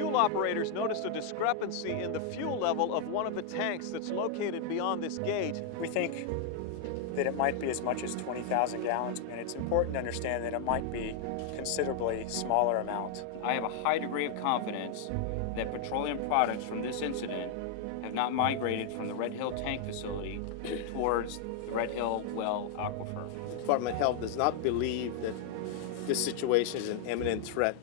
fuel operators noticed a discrepancy in the fuel level of one of the tanks that's located beyond this gate. We think that it might be as much as 20,000 gallons, and it's important to understand that it might be considerably smaller amount. I have a high degree of confidence that petroleum products from this incident have not migrated from the Red Hill tank facility towards the Red Hill well aquifer. The Department of Health does not believe that this situation is an imminent threat.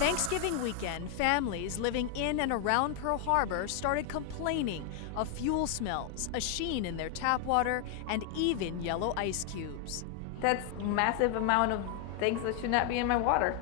Thanksgiving weekend, families living in and around Pearl Harbor started complaining of fuel smells, a sheen in their tap water, and even yellow ice cubes. That's a massive amount of things that should not be in my water.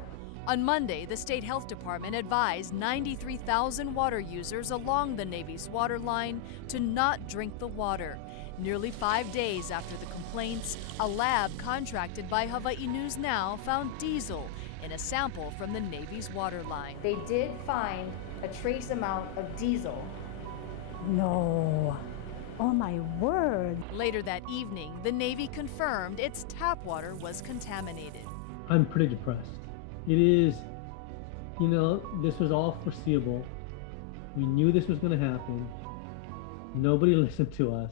On Monday, the State Health Department advised 93,000 water users along the Navy's water line to not drink the water. Nearly 5 days after the complaints, a lab contracted by Hawaii News Now found diesel in a sample from the Navy's water line. They did find a trace amount of diesel. No. Oh my word. Later that evening, the Navy confirmed its tap water was contaminated. I'm pretty depressed. It is, this was all foreseeable. We knew this was going to happen. Nobody listened to us.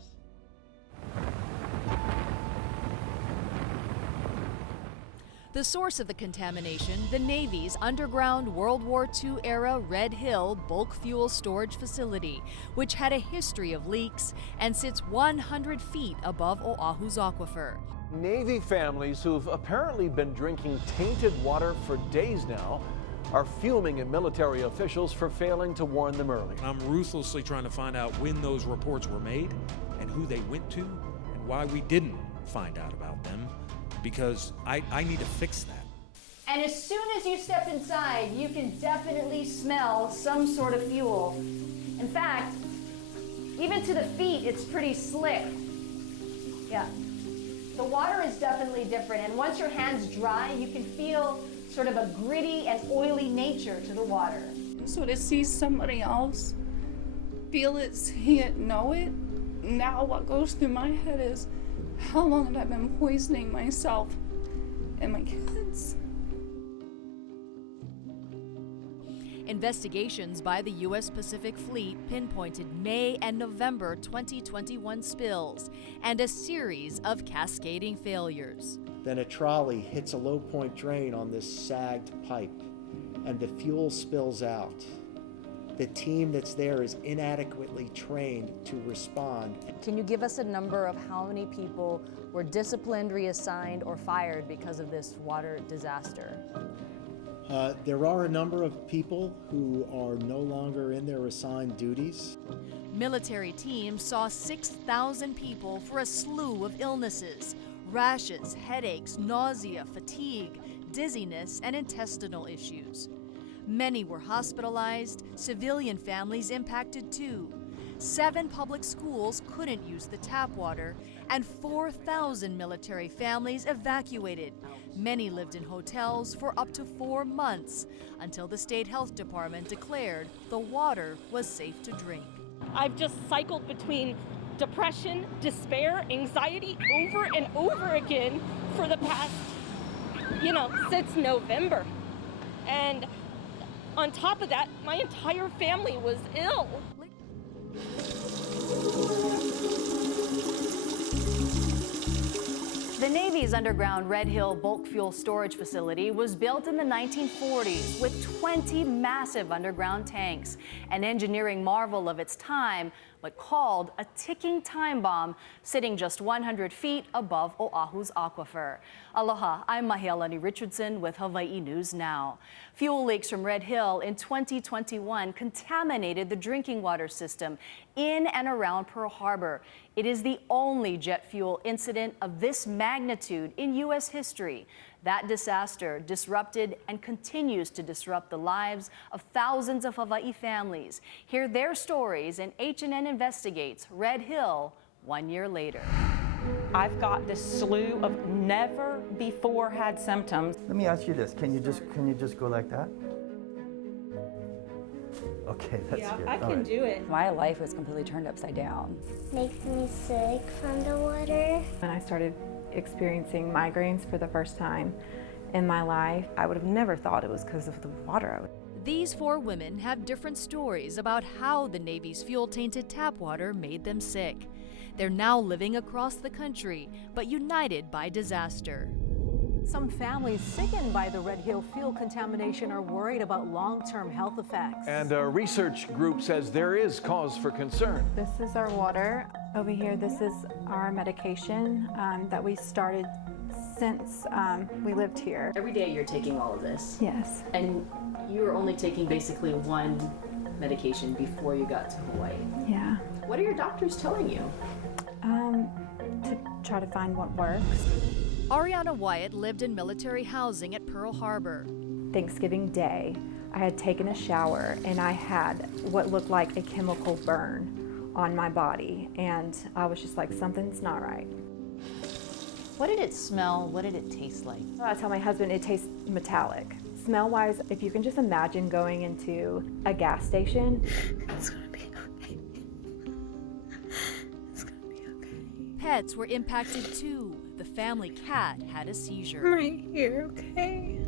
The source of the contamination, the Navy's underground World War II-era Red Hill bulk fuel storage facility, which had a history of leaks and sits 100 feet above Oahu's aquifer. Navy families who've apparently been drinking tainted water for days now are fuming at military officials for failing to warn them early. I'm ruthlessly trying to find out when those reports were made and who they went to and why we didn't find out about them, because I need to fix that. And as soon as you step inside, you can definitely smell some sort of fuel. In fact, even to the feet, it's pretty slick. Yeah. The water is definitely different, and once your hands dry, you can feel sort of a gritty and oily nature to the water. So to see somebody else feel it, see it, know it, now what goes through my head is, how long have I been poisoning myself and my kids? Investigations by the U.S. Pacific Fleet pinpointed May and November 2021 spills and a series of cascading failures. Then a trolley hits a low point drain on this sagged pipe and the fuel spills out. The team that's there is inadequately trained to respond. Can you give us a number of how many people were disciplined, reassigned, or fired because of this water disaster? There are a number of people who are no longer in their assigned duties. Military teams saw 6,000 people for a slew of illnesses: rashes, headaches, nausea, fatigue, dizziness, and intestinal issues. Many were hospitalized, civilian families impacted too. 7 public schools couldn't use the tap water, and 4,000 military families evacuated. Many lived in hotels for up to 4 months, until the State Health Department declared the water was safe to drink. I've just cycled between depression, despair, anxiety over and over again for the past, since November. And on top of that, my entire family was ill. The Navy's underground Red Hill bulk fuel storage facility was built in the 1940s with 20 massive underground tanks, an engineering marvel of its time, but called a ticking time bomb, sitting just 100 feet above Oahu's aquifer. Aloha, I'm Mahealani Richardson with Hawaii News Now. Fuel leaks from Red Hill in 2021 contaminated the drinking water system in and around Pearl Harbor. It is the only jet fuel incident of this magnitude in U.S. history. That disaster disrupted and continues to disrupt the lives of thousands of Hawaii families. Hear their stories in H&N Investigates Red Hill 1 year later. I've got this slew of never before had symptoms. Let me ask you this, can you just go like that? Okay, that's good. I can do it. My life was completely turned upside down. Makes me sick from the water. When I started experiencing migraines for the first time, in my life. I would have never thought it was because of the water. These 4 women have different stories about how the Navy's fuel-tainted tap water made them sick. They're now living across the country, but united by disaster. Some families sickened by the Red Hill fuel contamination are worried about long-term health effects. And a research group says there is cause for concern. This is our water. Over here, this is our medication that we started since we lived here. Every day you're taking all of this? Yes. And you were only taking basically one medication before you got to Hawaii? Yeah. What are your doctors telling you? To try to find what works. Ariana Wyatt lived in military housing at Pearl Harbor. Thanksgiving Day, I had taken a shower and I had what looked like a chemical burn on my body, and I was just like, something's not right. What did it smell? What did it taste like? I tell my husband it tastes metallic. Smell-wise, if you can just imagine going into a gas station. It's gonna be okay. It's gonna be okay. Pets were impacted too. The family cat had a seizure. I'm right here, okay?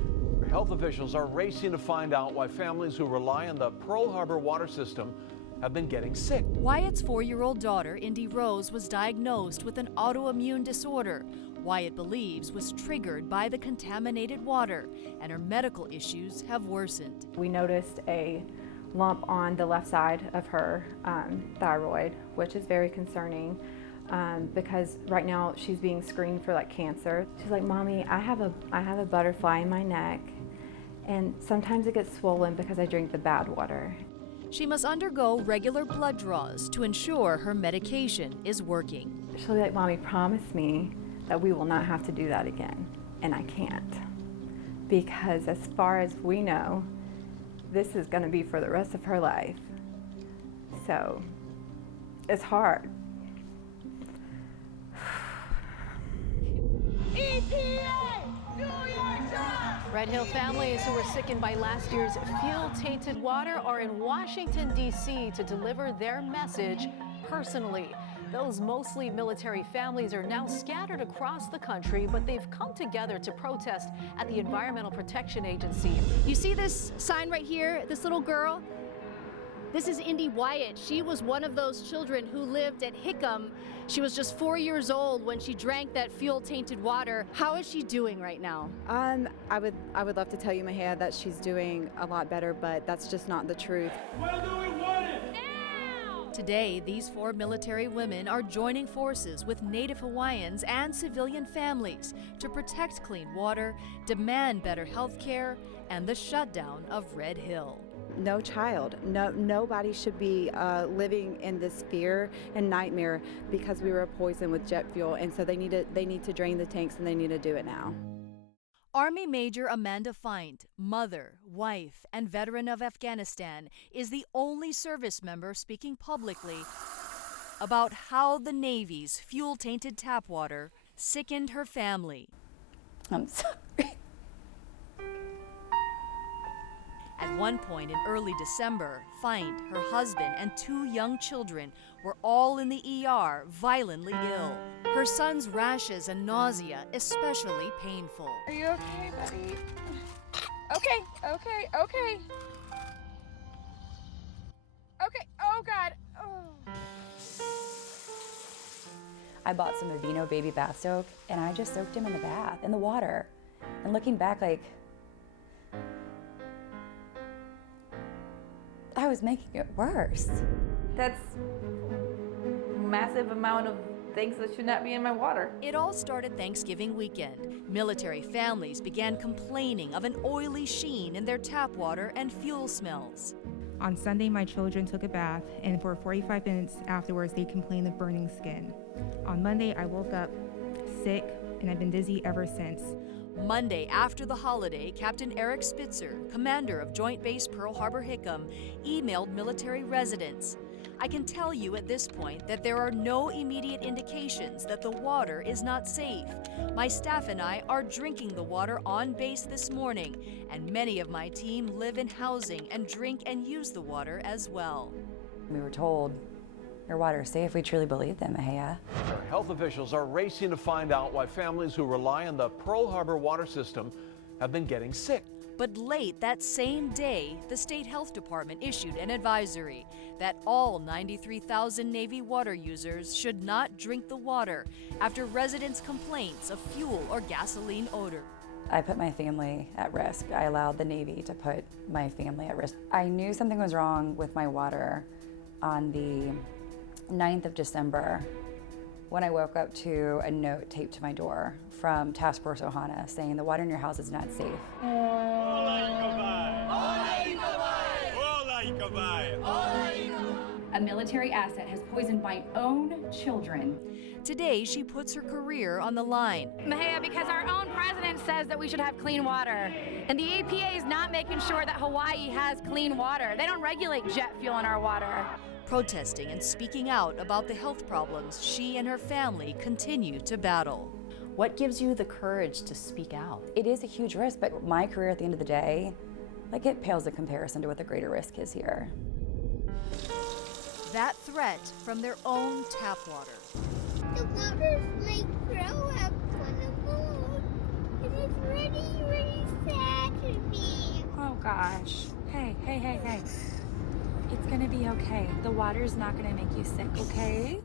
Health officials are racing to find out why families who rely on the Pearl Harbor water system have been getting sick. Wyatt's 4-year-old daughter, Indy Rose, was diagnosed with an autoimmune disorder Wyatt believes was triggered by the contaminated water, and her medical issues have worsened. We noticed a lump on the left side of her thyroid, which is very concerning. Because right now she's being screened for like cancer. She's like, Mommy, I have a butterfly in my neck, and sometimes it gets swollen because I drink the bad water. She must undergo regular blood draws to ensure her medication is working. She'll be like, Mommy, promise me that we will not have to do that again. And I can't. Because as far as we know, this is gonna be for the rest of her life. So, it's hard. Red Hill families who were sickened by last year's fuel-tainted water are in Washington, D.C. to deliver their message personally. Those mostly military families are now scattered across the country, but they've come together to protest at the Environmental Protection Agency. You see this sign right here, this little girl? This is Indy Wyatt. She was one of those children who lived at Hickam. She was just 4 years old when she drank that fuel-tainted water. How is she doing right now? I would love to tell you, Mahia, that she's doing a lot better, but that's just not the truth. When do we want it? Now! Today, these 4 military women are joining forces with Native Hawaiians and civilian families to protect clean water, demand better health care, and the shutdown of Red Hill. No child, nobody should be living in this fear and nightmare because we were poisoned with jet fuel, and so they need to drain the tanks, and they need to do it now. Army Major Amanda Feint, mother, wife, and veteran of Afghanistan, is the only service member speaking publicly about how the Navy's fuel-tainted tap water sickened her family. I'm sorry. At one point in early December, Feint, her husband, and 2 young children were all in the ER, violently ill. Her son's rashes and nausea especially painful. Are you okay, buddy? Okay. Okay, oh God. Oh. I bought some Aveeno baby bath soap, and I just soaked him in the bath, in the water. And looking back, like, I was making it worse. That's a massive amount of things that should not be in my water. It all started Thanksgiving weekend. Military families began complaining of an oily sheen in their tap water and fuel smells. On Sunday, my children took a bath, and for 45 minutes afterwards, they complained of burning skin. On Monday, I woke up sick, and I've been dizzy ever since. Monday, after the holiday, Captain Eric Spitzer, commander of Joint Base Pearl Harbor Hickam, emailed military residents. I can tell you at this point that there are no immediate indications that the water is not safe. My staff and I are drinking the water on base this morning, and many of my team live in housing and drink and use the water as well. We were told your water is safe. We truly believe them, Mahia. Health officials are racing to find out why families who rely on the Pearl Harbor water system have been getting sick. But late that same day, the state health department issued an advisory that all 93,000 Navy water users should not drink the water after residents' complaints of fuel or gasoline odor. I put my family at risk. I allowed the Navy to put my family at risk. I knew something was wrong with my water on the 9th of December when I woke up to a note taped to my door from Task Force Ohana saying the water in your house is not safe. A military asset has poisoned my own children. Today, she puts her career on the line. Mahia, because our own president says that we should have clean water, and the EPA is not making sure that Hawaii has clean water. They don't regulate jet fuel in our water. Protesting and speaking out about the health problems she and her family continue to battle. What gives you the courage to speak out? It is a huge risk, but my career at the end of the day, like, it pales in comparison to what the greater risk is here. That threat from their own tap water. The water may grow up on the moon. It is really sad to me. Oh gosh. Hey. It's gonna be okay. The water's not gonna make you sick, okay?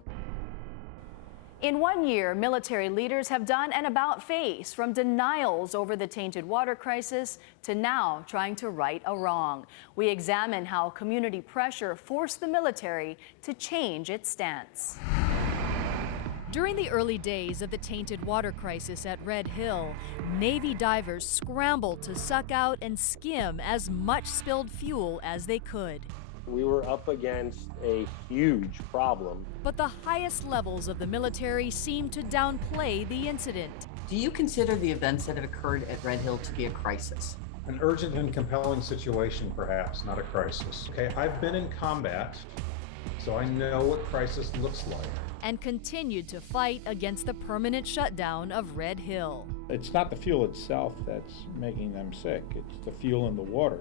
In 1 year, military leaders have done an about-face, from denials over the tainted water crisis to now trying to right a wrong. We examine how community pressure forced the military to change its stance. During the early days of the tainted water crisis at Red Hill, Navy divers scrambled to suck out and skim as much spilled fuel as they could. We were up against a huge problem. But the highest levels of the military seemed to downplay the incident. Do you consider the events that have occurred at Red Hill to be a crisis? An urgent and compelling situation, perhaps, not a crisis. Okay, I've been in combat, so I know what crisis looks like. And continued to fight against the permanent shutdown of Red Hill. It's not the fuel itself that's making them sick, it's the fuel in the water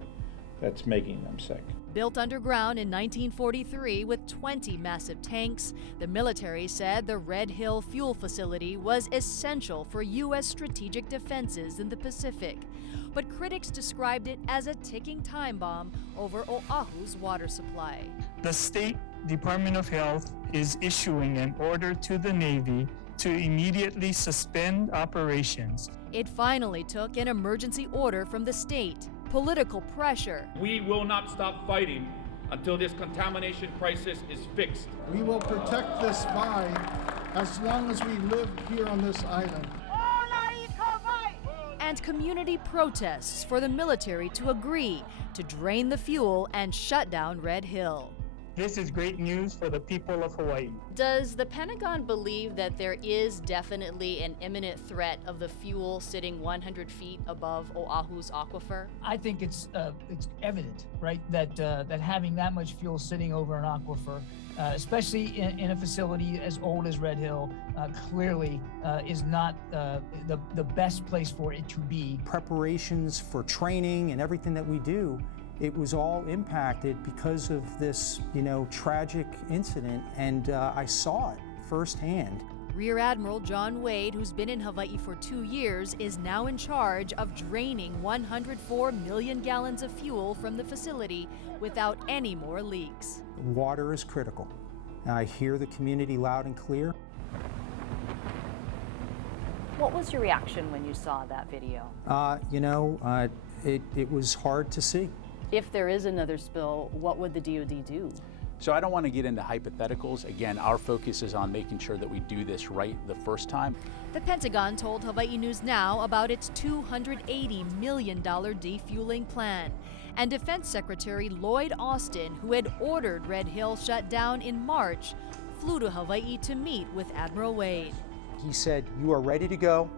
that's making them sick. Built underground in 1943 with 20 massive tanks, the military said the Red Hill fuel facility was essential for U.S. strategic defenses in the Pacific. But critics described it as a ticking time bomb over Oahu's water supply. The State Department of Health is issuing an order to the Navy to immediately suspend operations. It finally took an emergency order from the state. Political pressure. We will not stop fighting until this contamination crisis is fixed. We will protect this vine as long as we live here on this island. And community protests for the military to agree to drain the fuel and shut down Red Hill. This is great news for the people of Hawaii. Does the Pentagon believe that there is definitely an imminent threat of the fuel sitting 100 feet above Oahu's aquifer? I think it's evident, right, that having that much fuel sitting over an aquifer, especially in a facility as old as Red Hill, clearly is not the best place for it to be. Preparations for training and everything that we do, it was all impacted because of this, tragic incident, and I saw it firsthand. Rear Admiral John Wade, who's been in Hawaii for 2 years, is now in charge of draining 104 million gallons of fuel from the facility without any more leaks. Water is critical. I hear the community loud and clear. What was your reaction when you saw that video? It was hard to see. If there is another spill, what would the DoD do? So I don't want to get into hypotheticals. Again, our focus is on making sure that we do this right the first time. The Pentagon told Hawaii News Now about its $280 million defueling plan. And Defense Secretary Lloyd Austin, who had ordered Red Hill shut down in March, flew to Hawaii to meet with Admiral Wade. He said, "You are ready to go.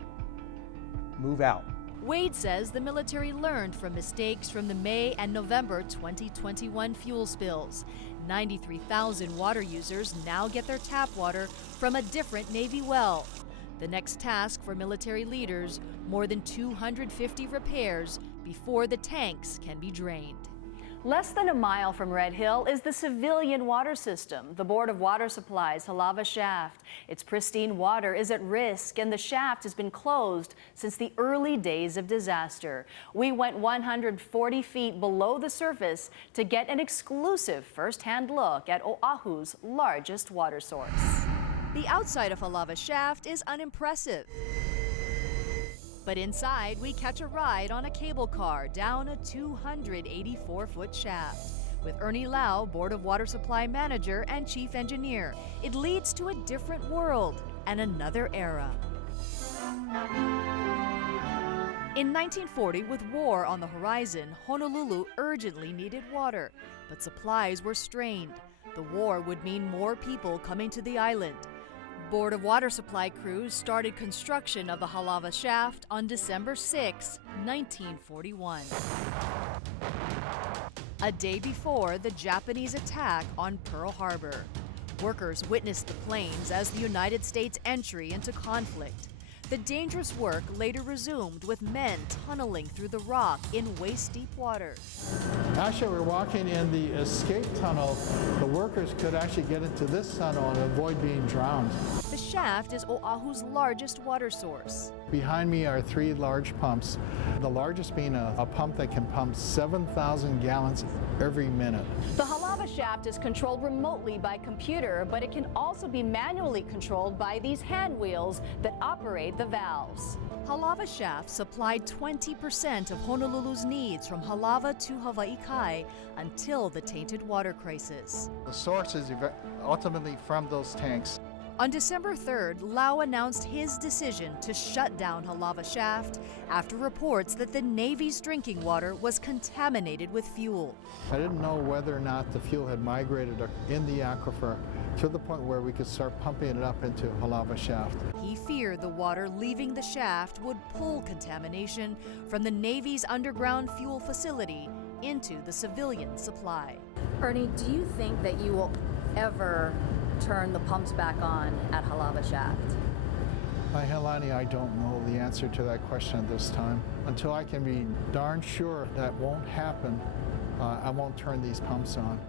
Move out." Wade says the military learned from mistakes from the May and November 2021 fuel spills. 93,000 water users now get their tap water from a different Navy well. The next task for military leaders, more than 250 repairs before the tanks can be drained. Less than a mile from Red Hill is the civilian water system, the Board of Water Supply's Halava Shaft. Its pristine water is at risk, and the shaft has been closed since the early days of disaster. We went 140 feet below the surface to get an exclusive first-hand look at Oahu's largest water source. The outside of Halava Shaft is unimpressive. But inside, we catch a ride on a cable car down a 284-foot shaft. With Ernie Lau, Board of Water Supply Manager and Chief Engineer, it leads to a different world and another era. In 1940, with war on the horizon, Honolulu urgently needed water, but supplies were strained. The war would mean more people coming to the island. Board of Water Supply crews started construction of the Halava Shaft on December 6, 1941. A day before the Japanese attack on Pearl Harbor. Workers witnessed the planes as the United States' entry into conflict. The dangerous work later resumed with men tunneling through the rock in waist-deep water. Actually, we're walking in the escape tunnel. The workers could actually get into this tunnel and avoid being drowned. The shaft is Oahu's largest water source. Behind me are 3 large pumps, the largest being a pump that can pump 7,000 gallons every minute. The Halava Shaft is controlled remotely by computer, but it can also be manually controlled by these hand wheels that operate the valves. Halava Shaft supplied 20% of Honolulu's needs from Halava to Hawaii Kai until the tainted water crisis. The source is ultimately from those tanks. On December 3rd, Lau announced his decision to shut down Halava Shaft after reports that the Navy's drinking water was contaminated with fuel. I didn't know whether or not the fuel had migrated in the aquifer to the point where we could start pumping it up into Halava Shaft. He feared the water leaving the shaft would pull contamination from the Navy's underground fuel facility into the civilian supply. Ernie, do you think that you will ever turn the pumps back on at Halava Shaft? Helani, I don't know the answer to that question at this time. Until I can be darn sure that won't happen, I won't turn these pumps on.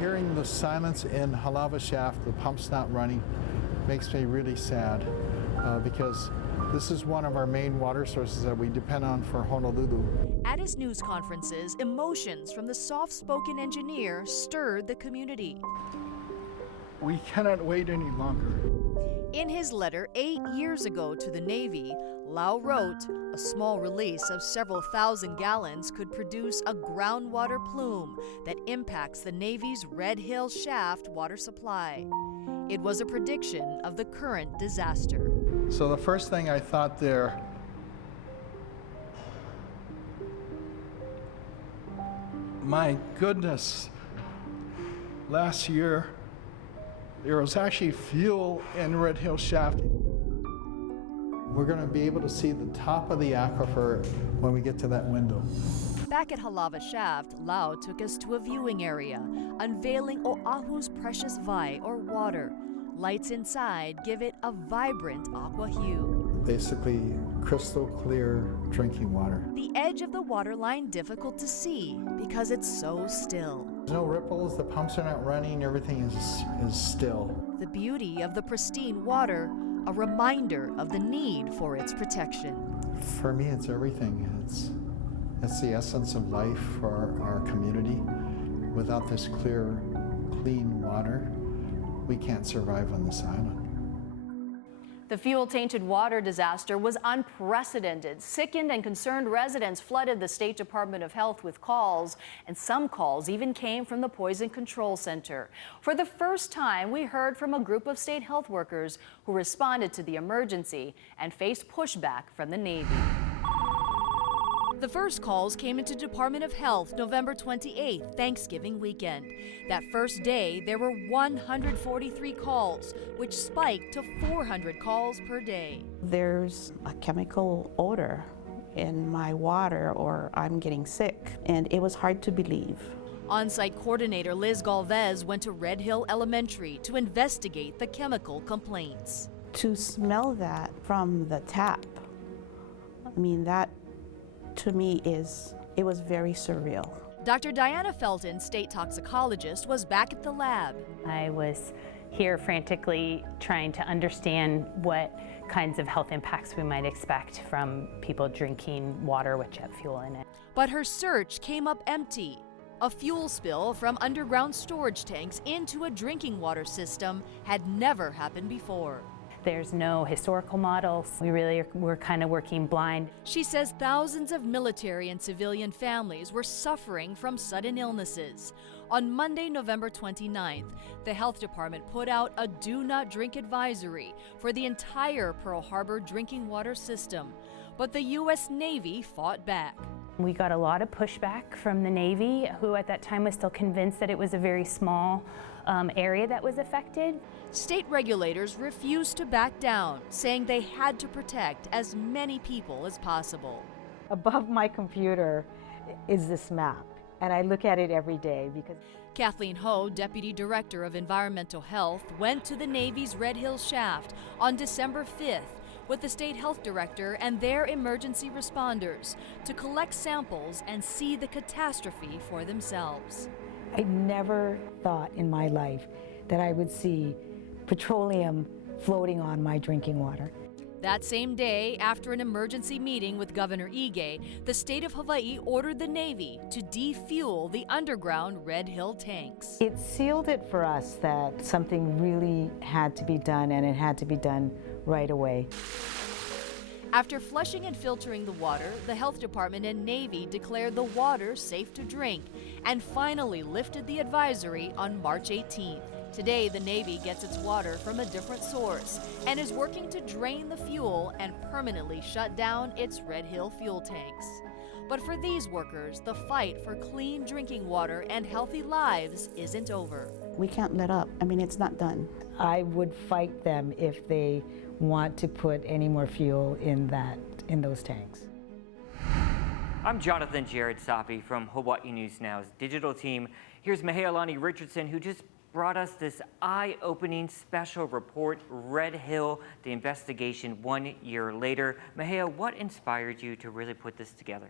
Hearing the silence in Halava Shaft, the pumps not running, makes me really sad because this is one of our main water sources that we depend on for Honolulu. At his news conferences, emotions from the soft-spoken engineer stirred the community. We cannot wait any longer. In his letter 8 years ago to the Navy, Lau wrote, a small release of several thousand gallons could produce a groundwater plume that impacts the Navy's Red Hill Shaft water supply. It was a prediction of the current disaster. So the first thing I thought there, my goodness, last year there was actually fuel in Red Hill Shaft. We're going to be able to see the top of the aquifer when we get to that window. Back at Halava Shaft, Lau took us to a viewing area, unveiling Oahu's precious vai, or water. Lights inside give it a vibrant aqua hue. Basically, crystal clear drinking water. The edge of the water line difficult to see because it's so still. There's no ripples, the pumps are not running, everything is still. The beauty of the pristine water, a reminder of the need for its protection. For me, it's everything. It's the essence of life for our community. Without this clear, clean water, we can't survive on this island. The fuel-tainted water disaster was unprecedented. Sickened and concerned residents flooded the State Department of Health with calls, and some calls even came from the Poison Control Center. For the first time, we heard from a group of state health workers who responded to the emergency and faced pushback from the Navy. The first calls came into Department of Health November 28th, Thanksgiving weekend. That first day, there were 143 calls, which spiked to 400 calls per day. There's a chemical odor in my water, or I'm getting sick, and it was hard to believe. On-site coordinator Liz Galvez went to Red Hill Elementary to investigate the chemical complaints. To smell that from the tap, I mean, that to me is It was very surreal. Dr. Diana Felton, state toxicologist, was back at the lab. I was here frantically trying to understand what kinds of health impacts we might expect from people drinking water with jet fuel in it. But her search came up empty. A fuel spill from underground storage tanks into a drinking water system had never happened before. There's no historical models. We really were kind of working blind. She says thousands of military and civilian families were suffering from sudden illnesses. On Monday, November 29th, the health department put out a do not drink advisory for the entire Pearl Harbor drinking water system. But the U.S. Navy fought back. We got a lot of pushback from the Navy, who at that time was still convinced that it was a very small area that was affected. State regulators refused to back down, saying they had to protect as many people as possible. Above my computer is this map, and I look at it every day because... Kathleen Ho, Deputy Director of Environmental Health, went to the Navy's Red Hill shaft on December 5th with the state health director and their emergency responders to collect samples and see the catastrophe for themselves. I never thought in my life that I would see petroleum floating on my drinking water. That same day, after an emergency meeting with Governor Ige, the state of Hawaii ordered the Navy to defuel the underground Red Hill tanks. It sealed it for us that something really had to be done, and it had to be done right away. After flushing and filtering the water, the health department and Navy declared the water safe to drink and finally lifted the advisory on March 18th. Today, the Navy gets its water from a different source and is working to drain the fuel and permanently shut down its Red Hill fuel tanks. But for these workers, the fight for clean drinking water and healthy lives isn't over. We can't let up. I mean, it's not done. I would fight them if they want to put any more fuel in those tanks. I'm Jonathan Jared Sapi from Hawaii News Now's digital team. Here's Mehealani Richardson, who just brought us this eye-opening special report, Red Hill, the investigation 1 year later. Mehea, what inspired you to really put this together?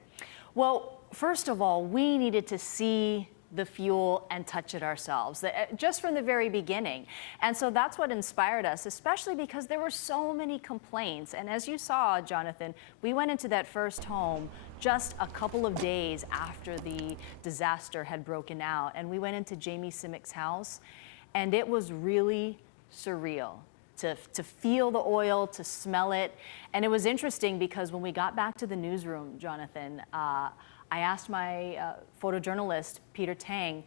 Well, first of all, we needed to see the fuel and touch it ourselves, just from the very beginning. And so that's what inspired us, especially because there were so many complaints. And as you saw, Jonathan, we went into that first home just a couple of days after the disaster had broken out. And we went into Jamie Simick's house, and it was really surreal to feel the oil, to smell it. And it was interesting because when we got back to the newsroom, Jonathan, I asked my photojournalist, Peter Tang,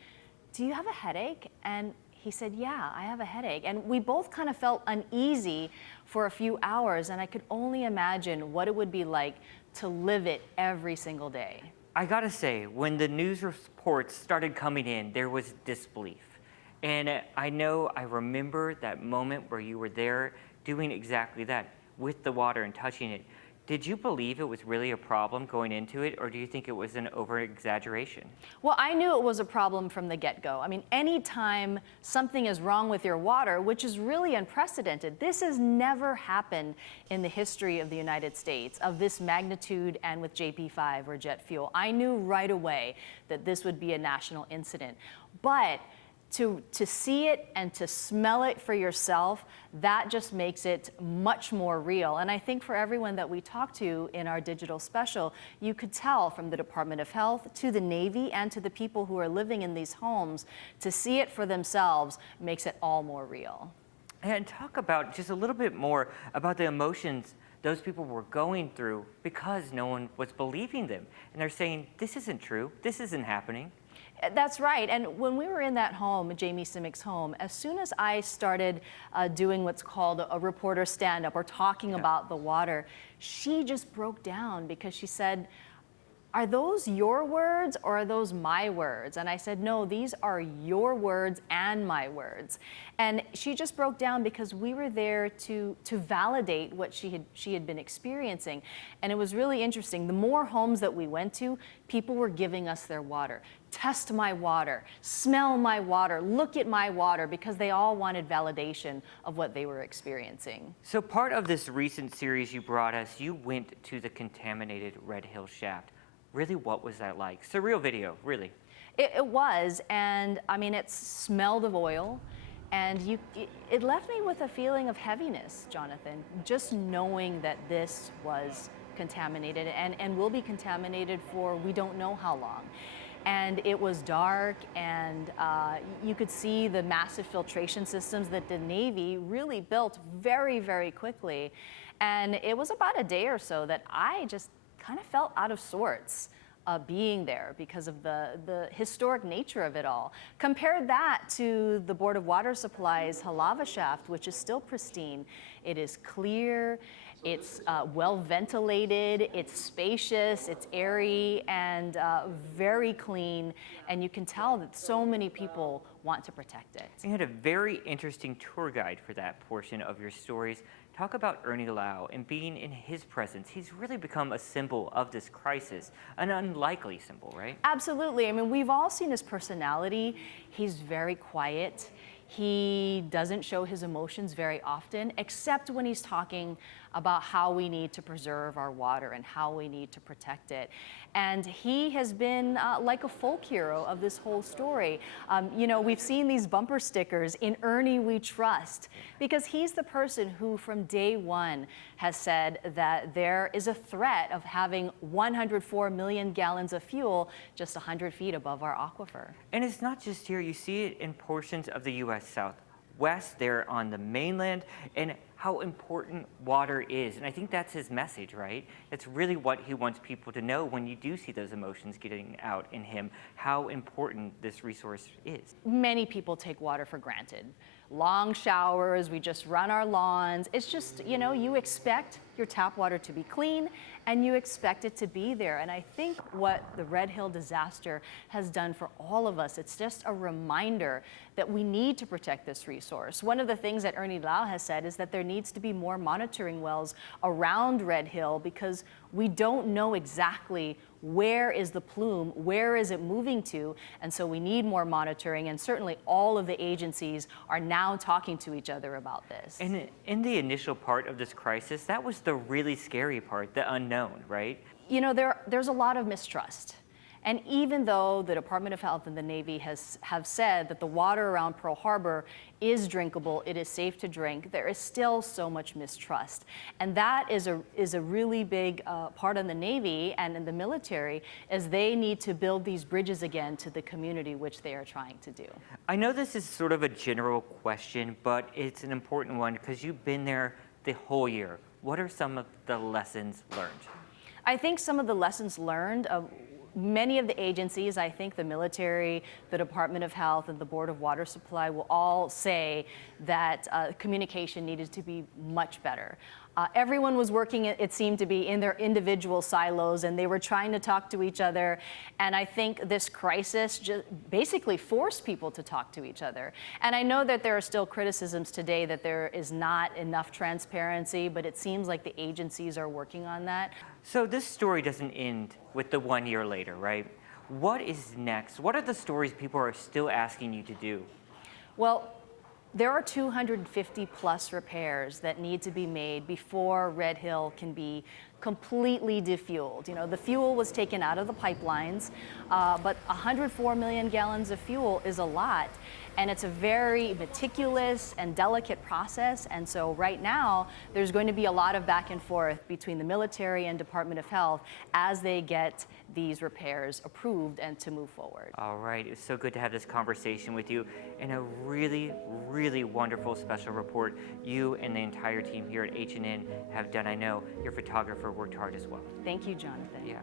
do you have a headache? And he said, yeah, I have a headache. And we both kind of felt uneasy for a few hours, and I could only imagine what it would be like to live it every single day. I gotta say, when the news reports started coming in, there was disbelief. And I remember that moment where you were there doing exactly that, with the water and touching it. Did you believe it was really a problem going into it, or do you think it was an over-exaggeration? Well, I knew it was a problem from the get-go. I mean, anytime something is wrong with your water, which is really unprecedented, this has never happened in the history of the United States of this magnitude and with JP5 or jet fuel. I knew right away that this would be a national incident. But to see it and to smell it for yourself, that just makes it much more real. And I think for everyone that we talked to in our digital special, you could tell from the Department of Health to the Navy and to the people who are living in these homes, to see it for themselves makes it all more real. And talk about just a little bit more about the emotions those people were going through because no one was believing them. And they're saying, this isn't true, this isn't happening. That's right. And when we were in that home, Jamie Simick's home, as soon as I started doing what's called a reporter stand-up or talking about the water, she just broke down because she said, are those your words or are those my words? And I said, no, these are your words and my words. And she just broke down because we were there to validate what she had been experiencing. And it was really interesting. The more homes that we went to, people were giving us their water. Test my water, smell my water, look at my water, because they all wanted validation of what they were experiencing. So part of this recent series you brought us, you went to the contaminated Red Hill shaft. Really, what was that like? Surreal video, really. It was, and I mean, it smelled of oil, and it left me with a feeling of heaviness, Jonathan, just knowing that this was contaminated and will be contaminated for we don't know how long. And it was dark, and you could see the massive filtration systems that the Navy really built very, very quickly. And it was about a day or so that I just kind of felt out of sorts being there because of the historic nature of it all. Compare that to the Board of Water Supply's Halava shaft, which is still pristine. It is clear, it's well ventilated, it's spacious, it's airy, and very clean, and you can tell that so many people want to protect it. You had a very interesting tour guide for that portion of your stories. Talk about Ernie Lau and being in his presence. He's really become a symbol of this crisis, an unlikely symbol, right? Absolutely. I mean, we've all seen his personality. He's very quiet. He doesn't show his emotions very often, except when he's talking about how we need to preserve our water and how we need to protect it. And he has been like a folk hero of this whole story. You know, we've seen these bumper stickers, "In Ernie We Trust," because he's the person who from day one has said that there is a threat of having 104 million gallons of fuel just 100 feet above our aquifer. And it's not just here, you see it in portions of the U.S. Southwest, there on the mainland, and how important water is. And I think that's his message, right? It's really what he wants people to know when you do see those emotions getting out in him, how important this resource is. Many people take water for granted. Long showers, we just run our lawns. It's just, you know, you expect your tap water to be clean and you expect it to be there. And I think what the Red Hill disaster has done for all of us, it's just a reminder that we need to protect this resource. One of the things that Ernie Lau has said is that there needs to be more monitoring wells around Red Hill because we don't know exactly where is the plume, where is it moving to, and so we need more monitoring, and certainly all of the agencies are now talking to each other about this. And in the initial part of this crisis, that was the really scary part, the unknown, right? You know, there's a lot of mistrust. And even though the Department of Health and the Navy have said that the water around Pearl Harbor is drinkable, it is safe to drink, there is still so much mistrust. And that is a really big part on the Navy and in the military, as they need to build these bridges again to the community, which they are trying to do. I know this is sort of a general question, but it's an important one because you've been there the whole year. What are some of the lessons learned? I think some of the lessons learned many of the agencies, I think the military, the Department of Health, and the Board of Water Supply will all say that communication needed to be much better. Everyone was working, it seemed to be, in their individual silos, and they were trying to talk to each other. And I think this crisis just basically forced people to talk to each other. And I know that there are still criticisms today that there is not enough transparency, but it seems like the agencies are working on that. So this story doesn't end with the 1 year later, right? What is next? What are the stories people are still asking you to do? Well, there are 250 plus repairs that need to be made before Red Hill can be completely defueled. You know, the fuel was taken out of the pipelines, but 104 million gallons of fuel is a lot. And it's a very meticulous and delicate process. And so right now, there's going to be a lot of back and forth between the military and Department of Health as they get these repairs approved and to move forward. All right, it was so good to have this conversation with you, and a really, really wonderful special report you and the entire team here at H&N have done. I know your photographer worked hard as well. Thank you, Jonathan. Yeah.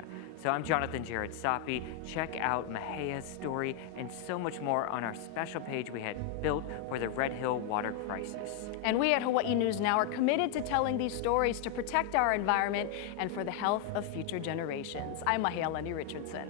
So I'm Jonathan Jared Sapi. Check out Mahea's story and so much more on our special page we had built for the Red Hill water crisis. And we at Hawaii News Now are committed to telling these stories to protect our environment and for the health of future generations. I'm Mahea Lenny Richardson.